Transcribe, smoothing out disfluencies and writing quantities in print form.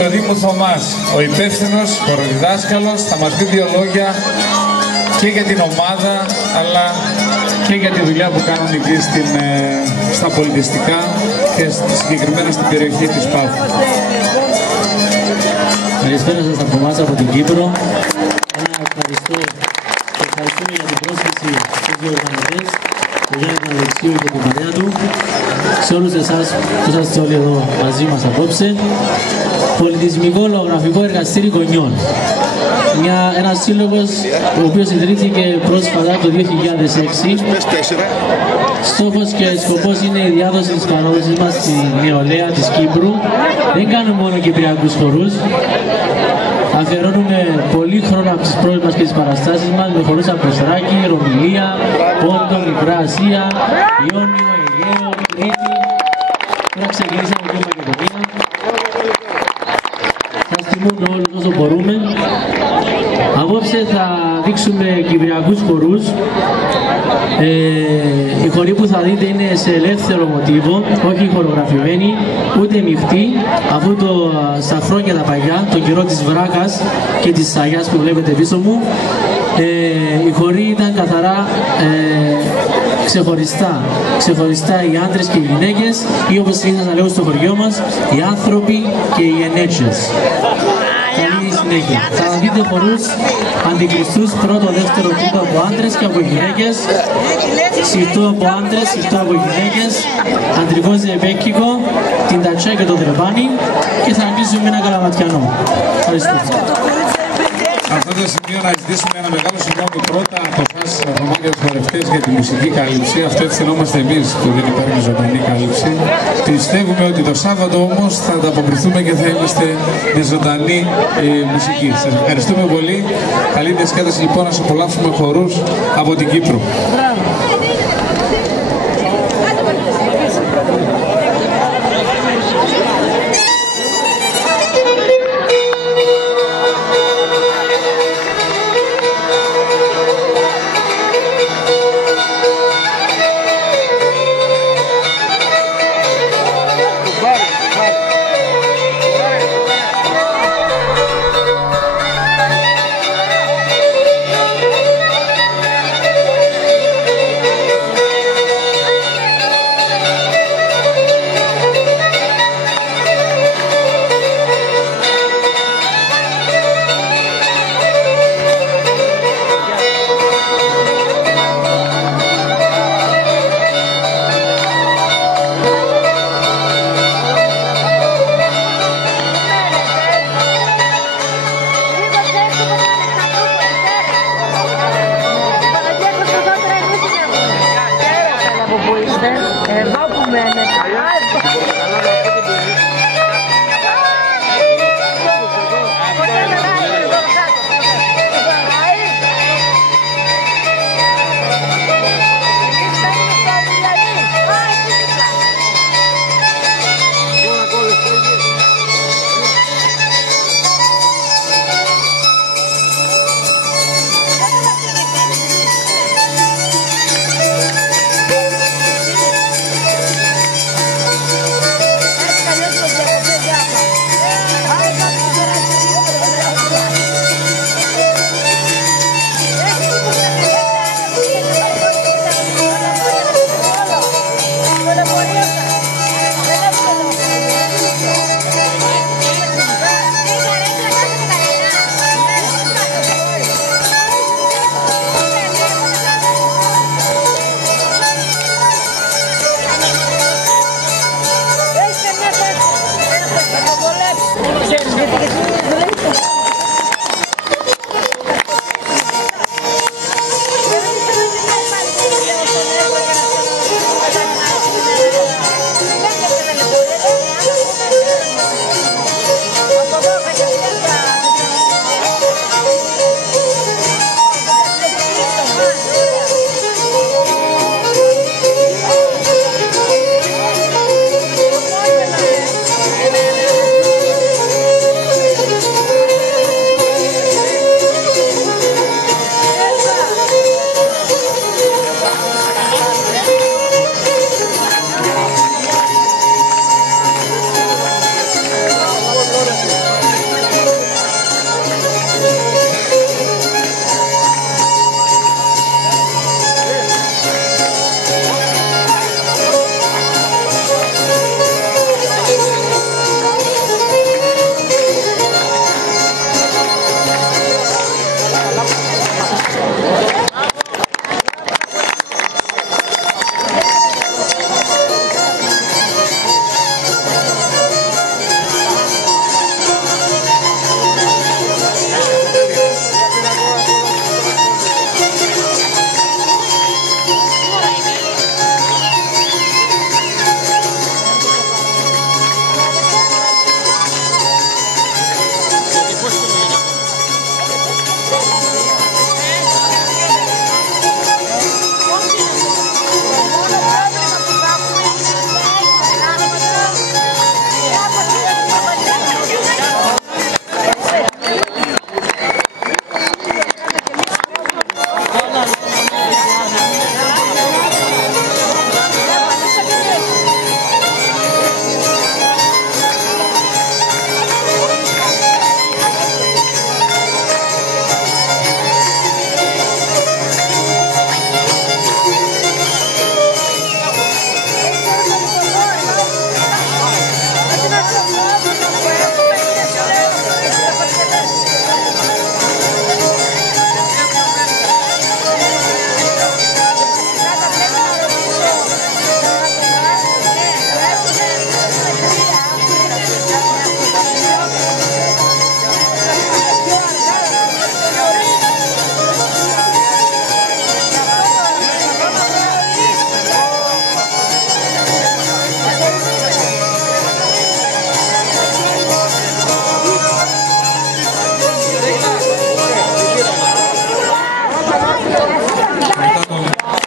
το Δήμου Θωμάς, ο υπεύθυνος χοροδιδάσκαλος, θα μας πει δύο λόγια και για την ομάδα, αλλά και για τη δουλειά που κάνουν εκεί στα πολιτιστικά και συγκεκριμένα στην περιοχή της Πάτου. Καλησπέρα σας από εμάς από την Κύπρο. Ευχαριστούμε για την πρόσκληση στους διοργανωτές, τον Γιάννη Αλεξίου και την παρέα του, σε όλους εσάς που είσαστε όλοι εδώ μαζί μας απόψε. Πολιτισμικό λογογραφικό εργαστήρι γονιών. Ένας σύλλογος ο οποίος ιδρύθηκε πρόσφατα το 2006. Στόχος και σκοπός είναι η διάδοση της παράδοσης μας στη νεολαία της Κύπρου. Δεν κάνουμε μόνο κυπριακούς χορούς. Αφιερώνουμε πολύ χρόνο από τις πρώτες μας και τις παραστάσεις μας με χορούς από Θράκη, Ρωμιλία, Πόντο, Μικρά Ασία, Ιόνιο, Αιγαίο, Κρήτη. Τώρα ξεκινήσαμε και Μακεδονία. Θα στιμούμε όλους όσο μπορούμε. Απόψε θα δείξουμε κυπριακούς χορούς. Οι χοροί που θα δείτε είναι σε ελεύθερο μοτίβο, όχι χορογραφημένοι, ούτε μειχτοί, αφού στα χρόνια τα παλιά, τον καιρό της βράκας και της σαγιάς που βλέπετε πίσω μου, οι χοροί ήταν καθαρά ξεχωριστά οι άντρες και οι γυναίκες, ή όπως συνήθως να λέγω στο χωριό μας, οι άνθρωποι και οι ενέτσες. Καλή συνέχεια. Θα δείτε χορούς αντικριστούς πρώτο, δεύτερο, τρίτο από άντρες και από γυναίκες, συρτό από άντρες, συρτό από γυναίκες, αντρικό ζεμπέκικο, την τατσιά και το τρεπάνι και θα κλείσουμε με ένα καλαματιανό. Ευχαριστώ. Αυτό το σημείο να ζητήσουμε ένα μεγάλο συγγνώμη πρώτα από εσάς Θωμά και τους χορευτές για τη μουσική κάλυψη. Αυτό ευθυνόμαστε εμείς που δεν υπάρχει ζωντανή κάλυψη. Πιστεύουμε ότι το Σάββατο όμως θα ανταποκριθούμε και θα είμαστε με ζωντανή μουσική. Σας ευχαριστούμε πολύ. Καλή διασκέδαση λοιπόν, να σας απολαύσουμε χορούς από την Κύπρο. Μπράβο.